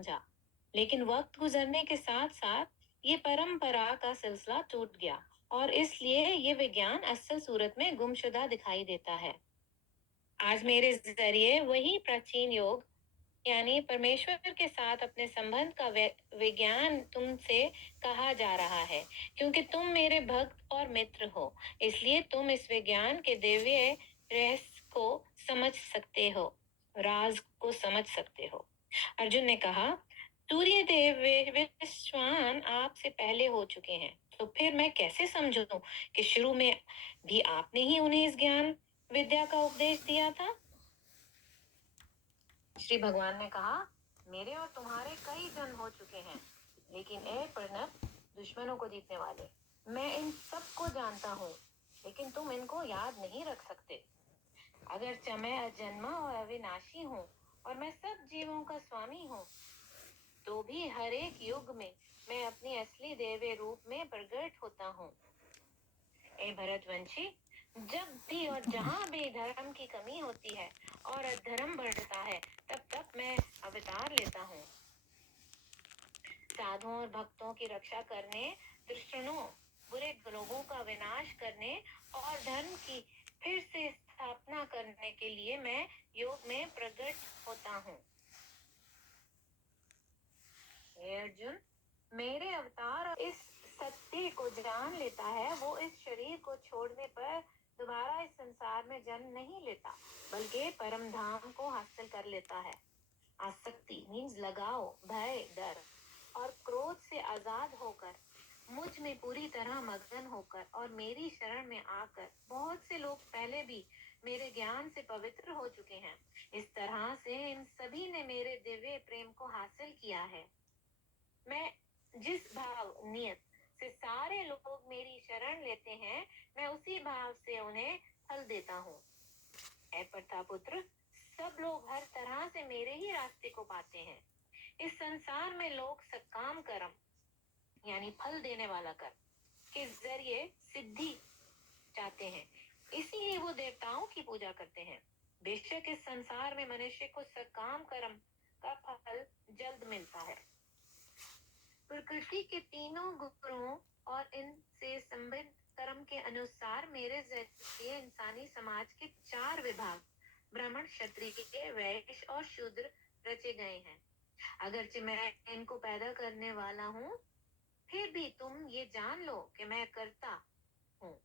समझा, लेकिन वक्त गुजरने के साथ साथ ये परंपरा का सिलसिला टूट गया और इसलिए ये विज्ञान असल सूरत में गुमशुदा दिखाई देता है। आज मेरे जरिए वही प्राचीन योग यानी परमेश्वर के साथ अपने संबंध का विज्ञान तुमसे कहा जा रहा है, क्योंकि तुम मेरे भक्त और मित्र हो। इसलिए तुम इस विज्ञान के दिव्य रहस्य को समझ सकते हो, राज को समझ सकते हो। अर्जुन ने कहा, सूर्य देव विश्वान आपसे पहले हो चुके हैं, तो फिर मैं कैसे समझूं कि शुरू में भी आपने ही उन्हें इस ज्ञान विद्या का उपदेश दिया था। श्री भगवान ने कहा, मेरे और तुम्हारे कई जन्म हो चुके हैं, लेकिन ए प्रणव, दुश्मनों को जीतने वाले, मैं इन सबको जानता हूँ, लेकिन तुम इनको याद नहीं रख सकते। अगर मैं अजन्मा और अविनाशी हूँ और मैं सब जीवों का स्वामी हूँ, तो भी हर एक युग में मैं अपनी असली देवी रूप में प्रकट होता हूँ। ए भरतवंशी, जब भी और जहाँ भी धर्म की कमी होती है और अधर्म बढ़ता है, तब तब मैं अवतार लेता हूँ, साधुओं और भक्तों की रक्षा करने, दुष्टों बुरे लोगों का विनाश करने और धर्म की फिर से स्थापना करने के लिए मैं योग में प्रकट होता हूँ। अर्जुन, मेरे अवतार इस सत्य को जान लेता है, वो इस शरीर को छोड़ने पर दोबारा इस संसार में जन्म नहीं लेता, बल्कि परम धाम को हासिल कर लेता है। आसक्ति मीन्स लगाव, भय, डर और क्रोध से आजाद होकर, मुझ में पूरी तरह मग्न होकर और मेरी शरण में आकर बहुत से लोग पहले भी मेरे ज्ञान से पवित्र हो चुके हैं। इस तरह से इन सभी ने मेरे दिव्य प्रेम को हासिल किया है। मैं जिस भाव नियत से सारे लोग मेरी शरण लेते हैं, मैं उसी भाव से उन्हें फल देता हूँ। ऐ प्रतापुत्र, सब लोग हर तरह से मेरे ही रास्ते को पाते हैं। इस संसार में लोग सकाम कर्म यानी फल देने वाला कर्म के जरिए सिद्धि चाहते हैं, इसीलिए वो देवताओं की पूजा करते हैं। बेशक इस संसार में मनुष्य को सकाम कर्म का फल जल्द मिलता है। प्रकृति के तीनों गुणों और इनसे संबंधित कर्म के अनुसार मेरे जरिए इंसानी समाज के 4 विभाग ब्राह्मण, क्षत्रिय, वैश्य और शूद्र रचे गए हैं। अगरचे मैं इनको पैदा करने वाला हूँ, फिर भी तुम ये जान लो कि मैं करता हूँ।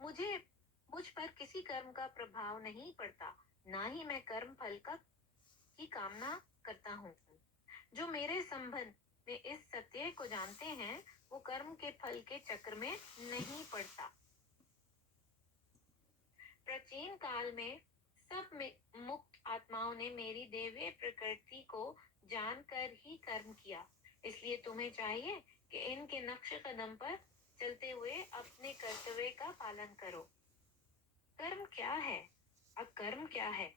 मुझ पर किसी कर्म का प्रभाव नहीं पड़ता, ना ही मैं कर्म फल की कामना करता हूँ। जो मेरे संबंध में इस सत्य को जानते हैं, वो कर्म के फल के चक्र में नहीं पड़ता। प्राचीन काल में सब मुक्त आत्माओं ने मेरी दैवीय प्रकृति को जानकर ही कर्म किया, इसलिए तुम्हें चाहिए कि इनके नक्श कदम पर चलते हुए अपने कर्तव्य का पालन करो। कर्म क्या है, अकर्म क्या है,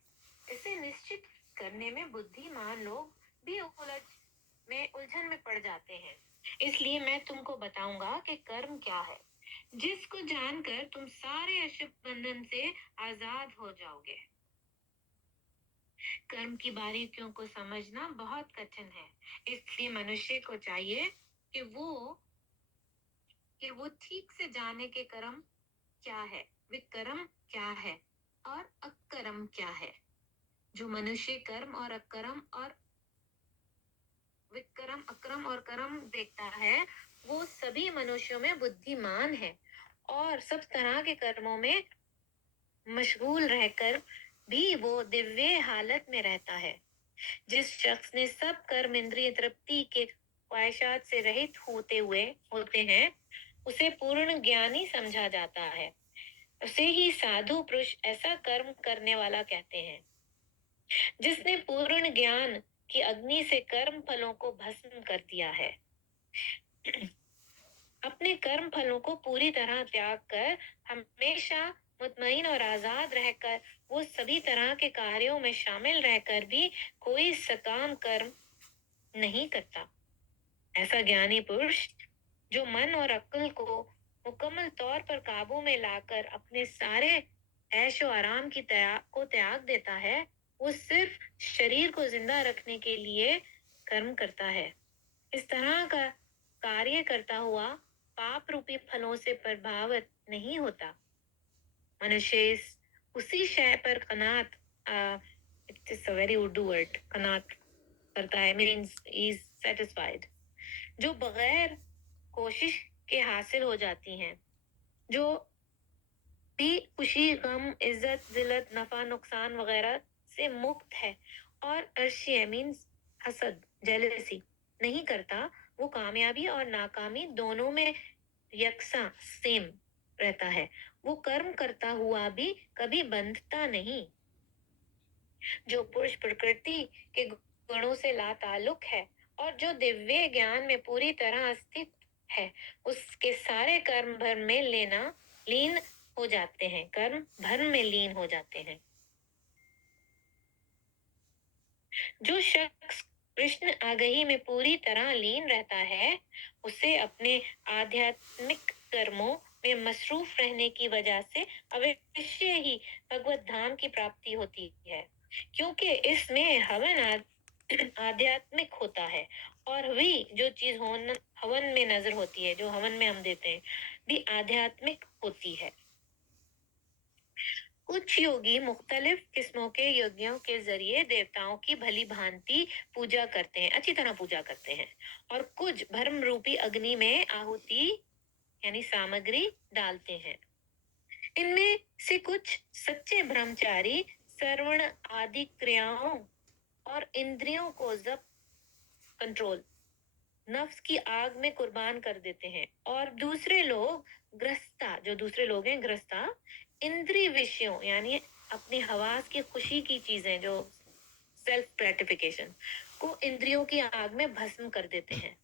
इसे निश्चित करने में बुद्धिमान लोग भी उलझन में पड़ जाते हैं। इसलिए मैं तुमको बताऊंगा कि कर्म क्या है, जिसको जानकर तुम सारे अशुभ बंधन से आजाद हो जाओगे। कर्म की बारीकियों को समझना बहुत कठिन है, इसलिए मनुष्य को चाहिए कि वो ठीक से जाने के कर्म क्या है, विकर्म क्या है और अकर्म क्या है। जो मनुष्य कर्म और अकर्म और विक्रम, अक्रम और कर्म देखता है, वो सभी मनुष्यों में बुद्धिमान है और सब तरह के कर्मों में मशगूल रहकर भी वो दिव्य हालत में रहता है। जिस शख्स ने सब कर्म इंद्रिय तृप्ति के ख्वाहिशात से रहित होते हैं, उसे पूर्ण ज्ञानी समझा जाता है। उसे ही साधु पुरुष ऐसा कर्म करने वाला कहते हैं, जिसने पूर्ण ज्ञान की अग्नि से कर्म फलों को भस्म कर दिया है। अपने कर्म फलों को पूरी तरह त्याग कर हमेशा मुतमईन और आजाद रहकर वो सभी तरह के कार्यों में शामिल रहकर भी कोई सकाम कर्म नहीं करता। ऐसा ज्ञानी पुरुष जो मन और अक्ल को मुकम्मल तौर पर काबू में लाकर अपने सारे ऐशो आराम को त्याग देता है, वो सिर्फ शरीर को जिंदा रखने के लिए कर्म करता है। इस तरह का कार्य करता हुआ पाप रूपी फलों से प्रभावित नहीं होता। मनुष्य उसी शय पर कनात, it's a very Urdu word, कनात करता है, मीन्स इज सेटिस्फाइड, जो बगैर कोशिश के हासिल हो जाती हैं, जो भी खुशी, गम, इज्जत, जिल्लत, नफा, नुकसान वगैरह से मुक्त है और अर्शिया मीन्स हसद, जेलसी नहीं करता, वो कामयाबी और नाकामी दोनों में यकसा सेम रहता है। वो कर्म करता हुआ भी कभी बंधता नहीं। जो पुरुष प्रकृति के गुणों से लाताल्लुक है और जो दिव्य ज्ञान में पूरी तरह स्थित है, उसके सारे कर्म भर में लीन हो जाते हैं, कर्म भर में लीन हो जाते हैं। जो शख्स कृष्ण आगही में पूरी तरह लीन रहता है, उसे अपने आध्यात्मिक कर्मों में मसरूफ रहने की वजह से अवश्य ही भगवत धाम की प्राप्ति होती है, क्योंकि इसमें हवन आध्यात्मिक होता है और भी जो चीज हवन में नजर होती है, जो हवन में हम देते हैं, भी आध्यात्मिक होती है। कुछ योगी मुख्तलिफ किस्मों के यज्ञों के जरिए देवताओं की भली भांति पूजा करते हैं, अच्छी तरह पूजा करते हैं, और कुछ भ्रम रूपी अग्नि में आहुति यानी सामग्री डालते हैं। इनमें से कुछ सच्चे ब्रह्मचारी श्रवण आदि क्रियाओं और इंद्रियों को जब्त, कंट्रोल, नफ्स की आग में कुर्बान कर देते हैं, और दूसरे लोग ग्रस्ता, जो दूसरे लोग हैं ग्रस्ता, इंद्रिय विषयों यानी अपनी हवास की खुशी की चीजें, जो सेल्फ ग्रेटिफिकेशन को इंद्रियों की आग में भस्म कर देते हैं।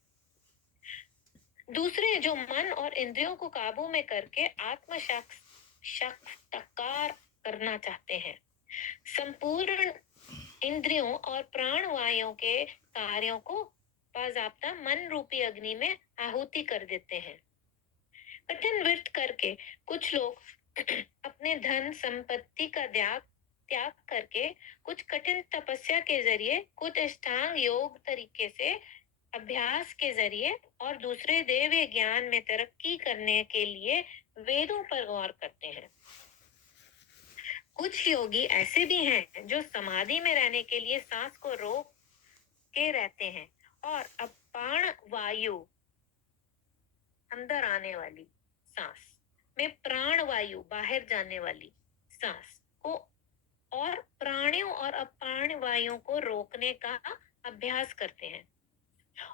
दूसरे जो मन और इंद्रियों को काबू में करके आत्म साक्षात्कार करना चाहते हैं, संपूर्ण इंद्रियों और प्राण वायुओं के कार्यों को बाज़ाब्ता मन रूपी अग्नि में आहुति कर देते हैं। कठिन व्रत करके कुछ लोग अपने धन संपत्ति का त्याग करके, कुछ कठिन तपस्या के जरिए, कुछ अष्टांग योग तरीके से अभ्यास के जरिए, और दूसरे देवी ज्ञान में तरक्की करने के लिए वेदों पर गौर करते हैं। कुछ योगी ऐसे भी हैं जो समाधि में रहने के लिए सांस को रोक के रहते हैं और अपान वायु, अंदर आने वाली सांस में प्राण वायु, बाहर जाने वाली सांस को, और प्राणियों और अपान वायु को रोकने का अभ्यास करते हैं,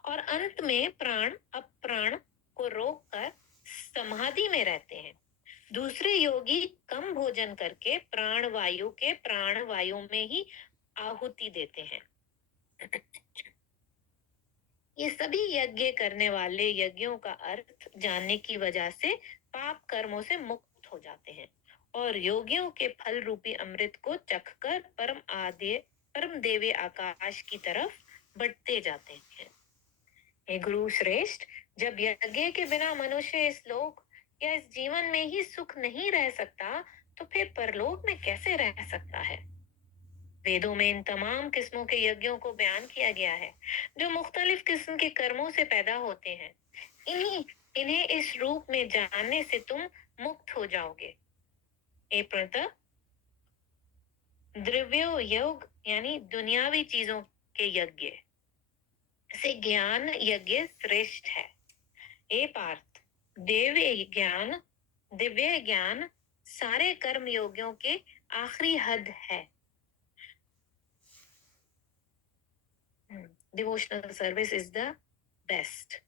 और अंत में प्राण अप्राण को रोककर समाधि में रहते हैं। दूसरे योगी कम भोजन करके प्राण वायु के प्राण वायु में ही आहुति देते हैं। ये सभी यज्ञ करने वाले यज्ञों का अर्थ जानने की वजह से पाप कर्मों से मुक्त हो जाते हैं और योगियों के फल रूपी अमृत को चखकर परम देवी आकाश की तरफ बढ़ते जाते हैं। हे गुरु श्रेष्ठ, जब यज्ञ के बिना मनुष्य इस लोक या इस जीवन में ही सुख नहीं रह सकता, तो फिर परलोक में कैसे रह सकता है? वेदों में इन तमाम किस्मों के यज्ञों को बयान किया गया है, जो मुख्तलिफ किस्म के कर्मों से पैदा होते हैं। इन्हें इस रूप में जानने से तुम मुक्त हो जाओगे। ए प्रणतः, द्रव्यो योग यानी दुनियावी चीजों के यज्ञ से ज्ञान यज्ञ श्रेष्ठ है। ए पार्थ, दिव्य ज्ञान सारे कर्म योगियों के आखिरी हद है। Devotional service is the best.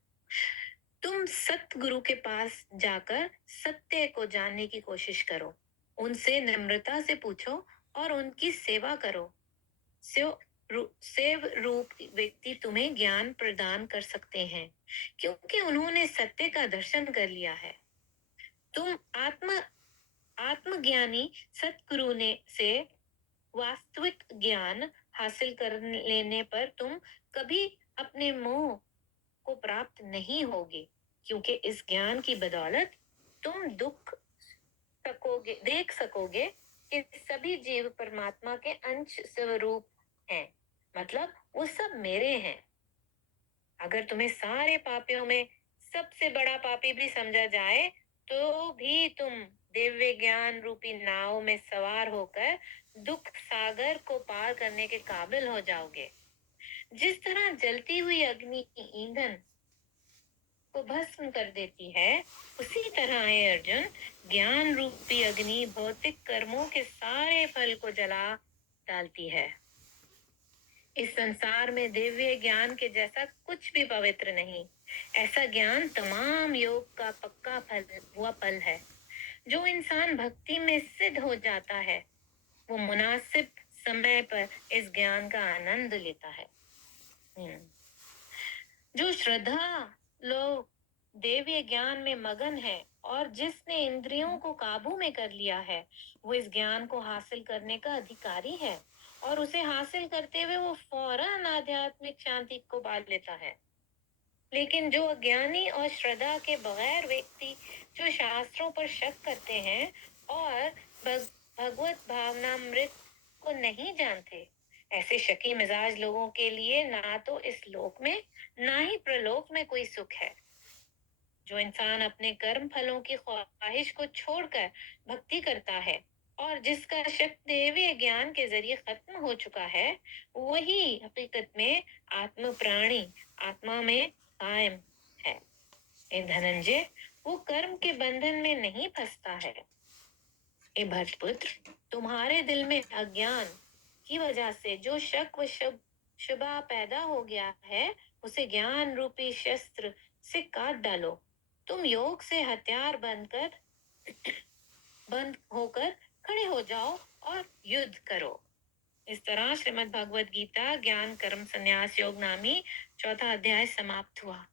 तुम सतगुरु के पास जाकर सत्य को जानने की कोशिश करो, उनसे नम्रता से पूछो और उनकी सेवा करो। सेव रूप व्यक्ति तुम्हें ज्ञान प्रदान कर सकते हैं, क्योंकि उन्होंने सत्य का दर्शन कर लिया है। तुम आत्मज्ञानी सतगुरु से वास्तविक ज्ञान हासिल कर लेने पर तुम कभी अपने मोह को प्राप्त नहीं होगे, क्योंकि इस ज्ञान की बदौलत तुम देख सकोगे कि सभी जीव परमात्मा के अंश स्वरूप हैं, मतलब वो सब मेरे हैं। अगर तुम्हें सारे पापियों में सबसे बड़ा पापी भी समझा जाए तो भी तुम दिव्य ज्ञान रूपी नाव में सवार होकर दुख सागर को पार करने के काबिल हो जाओगे। जिस तरह जलती हुई अग्नि ईंधन को भस्म कर देती है, उसी तरह है अर्जुन, ज्ञान रूपी अग्नि भौतिक कर्मों के सारे फल को जला डालती है। इस संसार में दिव्य ज्ञान के जैसा कुछ भी पवित्र नहीं। ऐसा ज्ञान तमाम योग का पक्का फल है। जो इंसान भक्ति में सिद्ध हो जाता है, वो मुनासिब समय पर इस ज्ञान का आनंद लेता है। जो श्रद्धा लोग देवीय ज्ञान में मगन है और जिसने इंद्रियों को काबू में कर लिया है, वो इस ज्ञान को हासिल करने का अधिकारी है और उसे हासिल करते हुए वो फौरन आध्यात्मिक शांति को पा लेता है। लेकिन जो अज्ञानी और श्रद्धा के बगैर व्यक्ति जो शास्त्रों पर शक करते हैं और भगवत भावनामृत को नहीं जानते, ऐसे शकी मिजाज लोगों के लिए ना तो इस लोक में ना ही प्रलोक में कोई सुख है। जो इंसान अपने कर्म फलों की ख्वाहिश को छोड़कर भक्ति करता है और जिसका शक देवीय ज्ञान के जरिए खत्म हो चुका है, वही हकीकत में आत्म प्राणी आत्मा में कायम है। ए धनंजय, वो कर्म के बंधन में नहीं फंसता है। ए भरतपुत्र, तुम्हारे दिल में अज्ञान की वजह से जो शक व शुबा पैदा हो गया है, उसे ज्ञान रूपी शस्त्र से काट डालो। तुम योग से हथियार बंद होकर खड़े हो जाओ और युद्ध करो। इस तरह श्रीमद् भगवद गीता ज्ञान कर्म संन्यास योग नामी 4था अध्याय समाप्त हुआ।